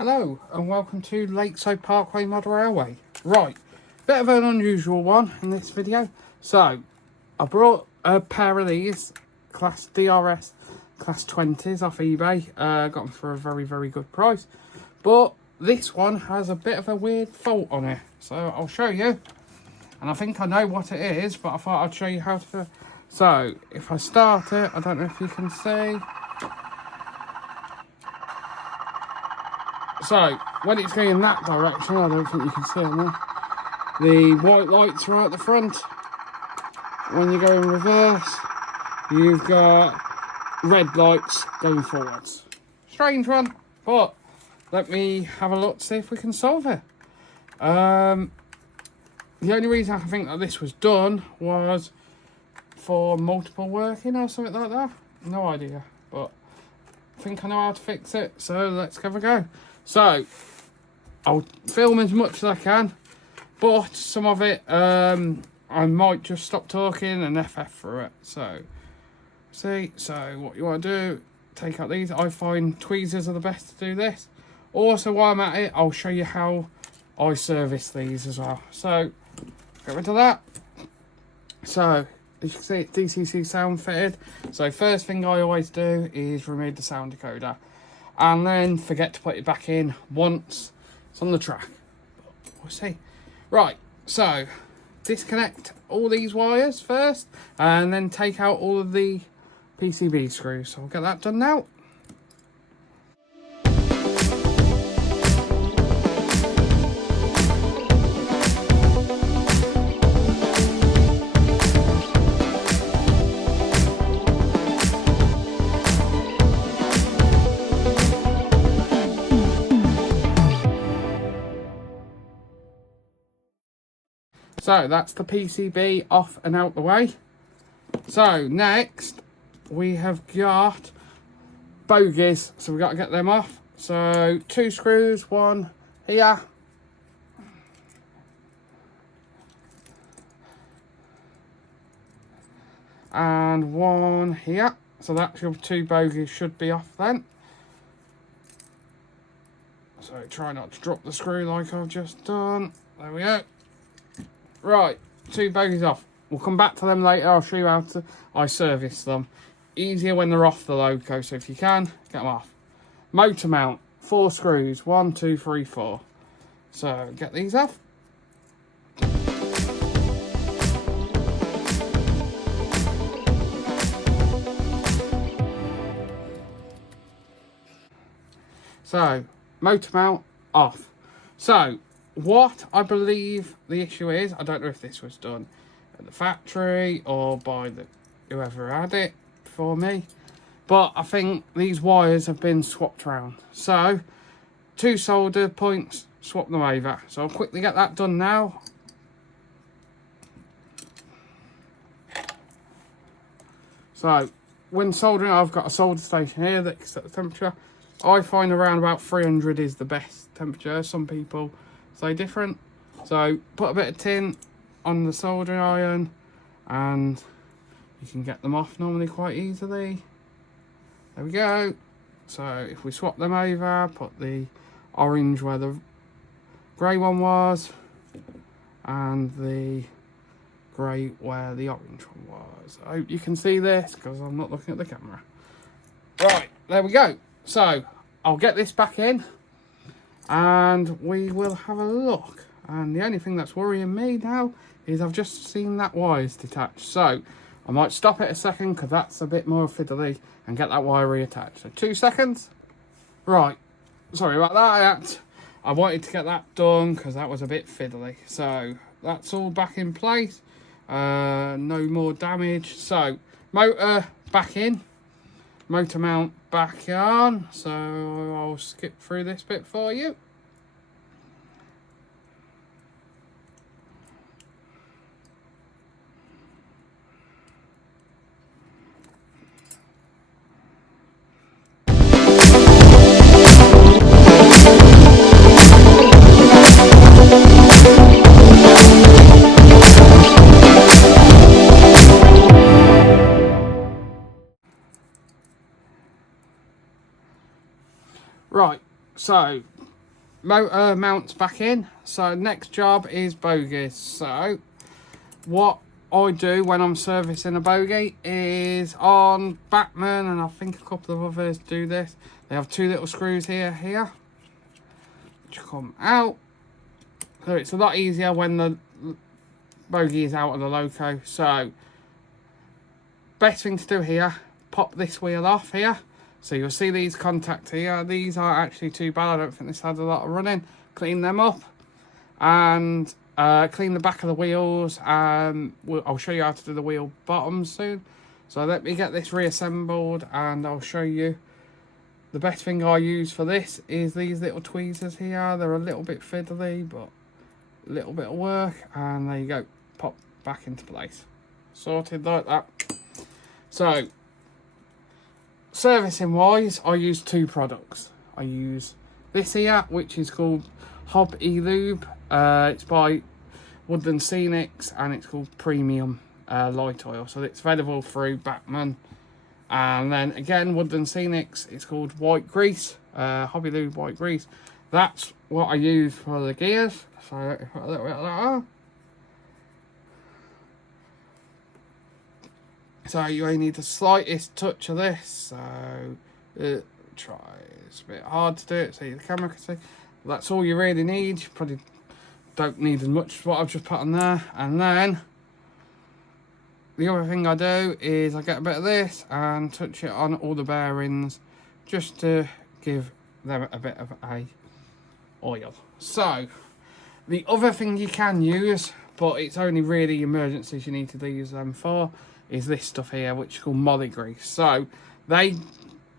Hello and welcome to Lakeside Parkway Model Railway. Right, bit of an unusual one in this video. So, I brought a pair of these Class DRS Class 20s off eBay. Got them for a very good price. But this one has a bit of a weird fault on it. So, I'll show you. And I think I know what it is, but I thought I'd show you how to... So, if I start it, I don't know if you can see... So, when it's going in that direction, I don't think you can see it now. The white lights are at the front. When you go in reverse, you've got red lights going forwards. Strange one, but let me have a look to see if we can solve it. The only reason I think that this was done was for multiple working or something like that. No idea, but I think I know how to fix it, so let's give it a go. So, I'll film as much as I can, but some of it, I might just stop talking and FF through it. So, what you want to do, take out these. I find tweezers are the best to do this. Also, while I'm at it, I'll show you how I service these as well. So, get rid of that. So, as you can see, it's DCC sound fitted. So, first thing I always do is remove the sound decoder. And then forget to put it back in once it's on the track. We'll see. Right, so disconnect all these wires first and then take out all of the PCB screws. So I'll get that done now. So that's the PCB off and out the way. So next we have got bogies, so we've got to get them off. So 2 screws, one here and one here. So that's your 2 bogies should be off then. So try not to drop the screw like I've just done. There we go. Right, 2 bogies off. We'll come back to them later. I'll show you how I service them. Easier when they're off the Loco, so if you can, get them off. Motor mount, 4 screws. 1, 2, 3, 4. So, get these off. So, motor mount off. So, what I believe the issue is, I don't know if this was done at the factory or by whoever had it for me, but I think these wires have been swapped around. So 2 solder points, swap them over. So I'll quickly get that done now. So when soldering, I've got a solder station here that can set the temperature. I find around about 300 is the best temperature. Some people say different. So put a bit of tin on the soldering iron and you can get them off normally quite easily. There we go. So if we swap them over, put the orange where the grey one was and the grey where the orange one was. I hope you can see this because I'm not looking at the camera. Right, there we go. So I'll get this back in and we will have a look. And the only thing that's worrying me now is I've just seen that wire's detached. So I might stop it a second because that's a bit more fiddly and get that wire reattached. So 2 seconds. Right, sorry about that. I wanted to get that done because that was a bit fiddly. So that's all back in place. No more damage. So motor back in. Motor mount back on. So I'll skip through this bit for you. Right, so motor mounts back in. So next job is bogies. So what I do when I'm servicing a bogie is on Batman, and I think a couple of others do this. They have two little screws here, which come out. So it's a lot easier when the bogie is out of the loco. So best thing to do here, pop this wheel off here. So you'll see these contacts here. These aren't actually too bad. I don't think this had a lot of running. Clean them up and clean the back of the wheels. And I'll show you how to do the wheel bottoms soon. So let me get this reassembled and I'll show you. The best thing I use for this is these little tweezers here. They're a little bit fiddly, but a little bit of work. And there you go. Pop back into place. Sorted like that. So servicing wise, I use two products. I use this here, which is called Hob E-Lube. It's by Woodland Scenics and it's called Premium Light Oil. So it's available through Batman. And then again, Woodland Scenics, it's called White Grease, Hobby Lube White Grease. That's what I use for the gears. So put a little bit of that on. So you only need the slightest touch of this. So try. It's a bit hard to do it so the camera can see. That's all you really need. You probably don't need as much as what I've just put on there. And then the other thing I do is I get a bit of this and touch it on all the bearings just to give them a bit of a oil. So the other thing you can use, but it's only really emergencies you need to use them for, is this stuff here, which is called molly grease. So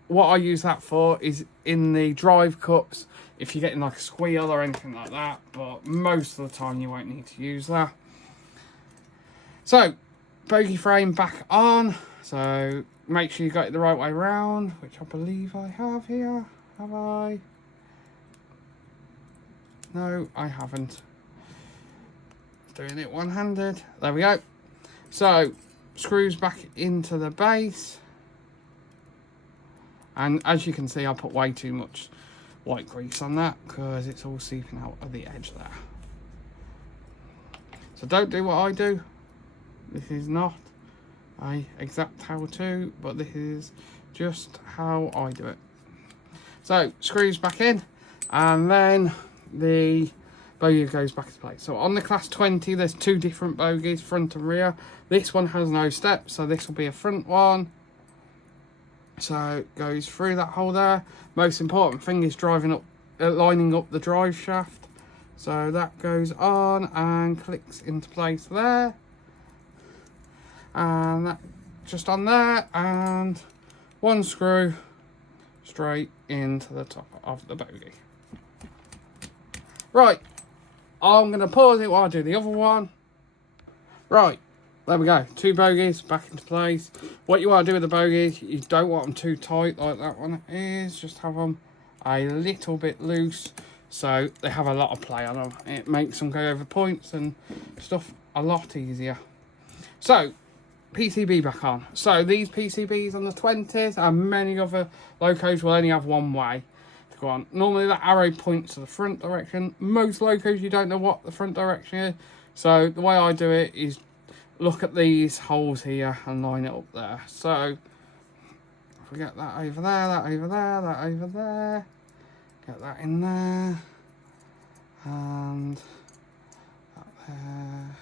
what I use that for is in the drive cups if you're getting like a squeal or anything like that, but most of the time you won't need to use that. So bogie frame back on. So make sure you got it the right way around, which I believe I have here. Have I? No, I haven't. Doing it one-handed. There we go. So screws back into the base. And as you can see, I put way too much white grease on that because it's all seeping out of the edge there. So don't do what I do. This is not an exact how to, but this is just how I do it. So screws back in, and then the bogie goes back into place. So on the class 20, there's two different bogies, front and rear. This one has no steps, so this will be a front one. So it goes through that hole there. Most important thing is driving up, lining up the drive shaft. So that goes on and clicks into place there. And that just on there, and one screw straight into the top of the bogie. Right, I'm going to pause it while I do the other one. Right, there we go, two bogies back into place. What you want to do with the bogies, you don't want them too tight like that one is, just have them a little bit loose so they have a lot of play on them. It makes them go over points and stuff a lot easier. So PCB back on. So these PCBs on the 20s and many other locos will only have one way to go on. Normally that arrow points to the front direction. Most locos you don't know what the front direction is. So the way I do it is look at these holes here and line it up there. So if we get that over there, that over there, that over there, get that in there, and that there.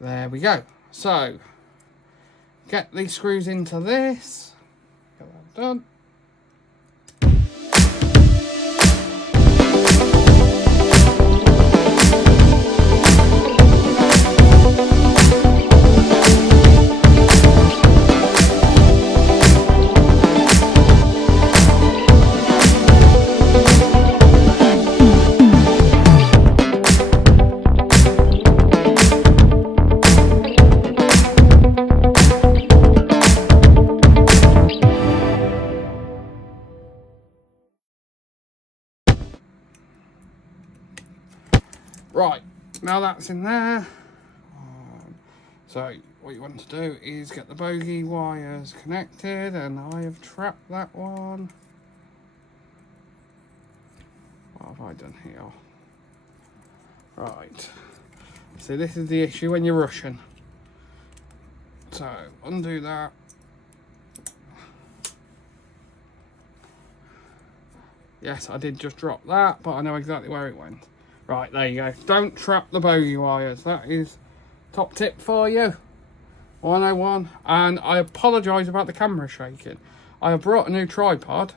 There we go. So get these screws into this. Get that done. Right, now that's in there. So what you want to do is get the bogie wires connected, and I have trapped that one. What have I done here? Right. So this is the issue when you're rushing. So undo that. Yes, I did just drop that, but I know exactly where it went. Right, there you go. Don't trap the bogey wires. That is top tip for you. 101. And I apologise about the camera shaking. I have brought a new tripod,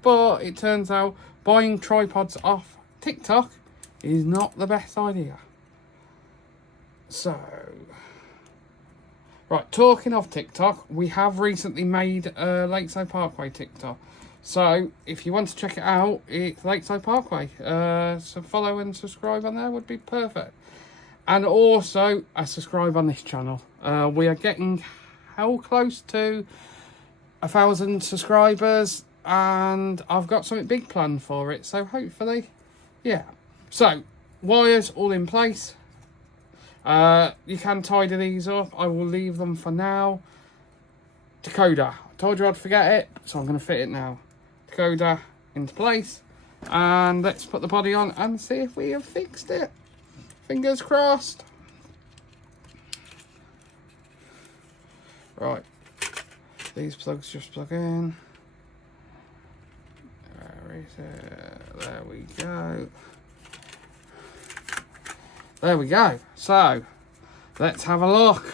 but it turns out buying tripods off TikTok is not the best idea. So, right, talking of TikTok, we have recently made a Lakeside Parkway TikTok. So, if you want to check it out, it's Lakeside Parkway. So follow and subscribe on there would be perfect. And also, subscribe on this channel. We are getting how close to 1,000 subscribers, and I've got something big planned for it. So hopefully, yeah. So, wires all in place. You can tidy these up. I will leave them for now. Decoder. I told you I'd forget it, so I'm going to fit it now. Decoder into place. And let's put the body on and see if we have fixed it. Fingers crossed. Right. These plugs just plug in. Where is it? There we go. There we go. So, let's have a look.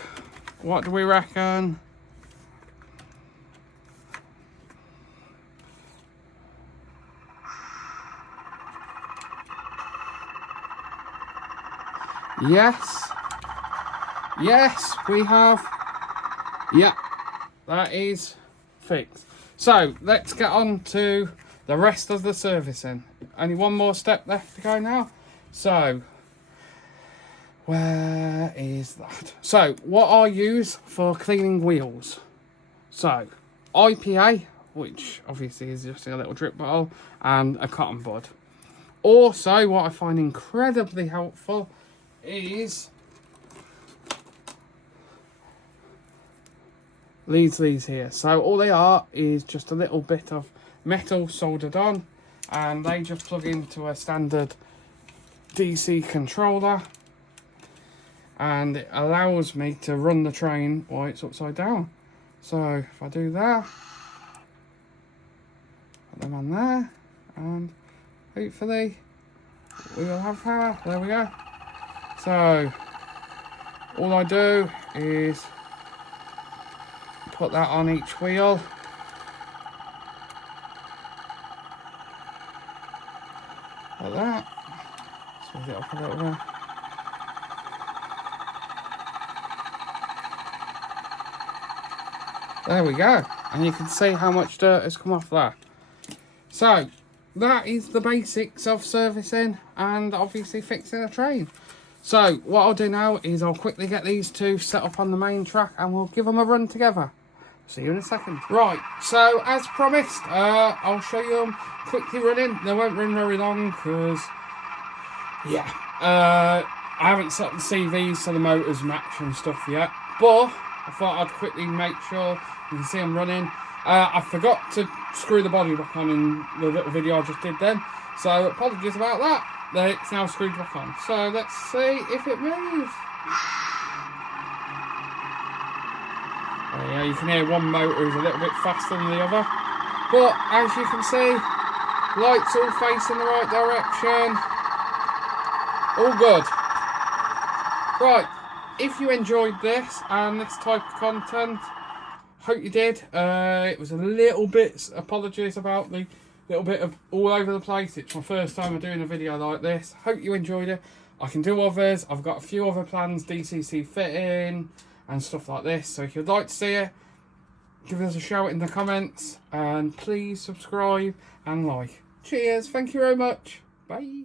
What do we reckon? Yes. Yes, we have. Yeah, that is fixed. So, let's get on to the rest of the servicing. Only one more step left to go now. So, where is that? So, what I use for cleaning wheels. So, IPA, which obviously is just a little drip bottle, and a cotton bud. Also, what I find incredibly helpful is these here. So all they are is just a little bit of metal soldered on, and they just plug into a standard DC controller, and it allows me to run the train while it's upside down. So if I do that, put them on there, and hopefully we will have power. There we go. So all I do is put that on each wheel. Like that. Smooth it up a little bit. There we go. And you can see how much dirt has come off there. So, that is the basics of servicing and obviously fixing a train. So, what I'll do now is I'll quickly get these two set up on the main track and we'll give them a run together. See you in a second. Right, so as promised, I'll show you them quickly running. They won't run very long because, yeah, I haven't set the CVs to the motors match and stuff yet. But I thought I'd quickly make sure you can see them running. I forgot to screw the body back on in the little video I just did then. So apologies about that. It's now screwed back on. So let's see if it moves. Oh yeah, you can hear one motor is a little bit faster than the other. But as you can see, lights all facing the right direction. All good. Right, if you enjoyed this and this type of content, hope you did. It was a little bit, apologies about the little bit of all over the place. It's my first time of doing a video like this. Hope you enjoyed it. I can do others. I've got a few other plans, DCC fitting and stuff like this. So if you'd like to see it, give us a shout in the comments and please subscribe and like. Cheers. Thank you very much. Bye.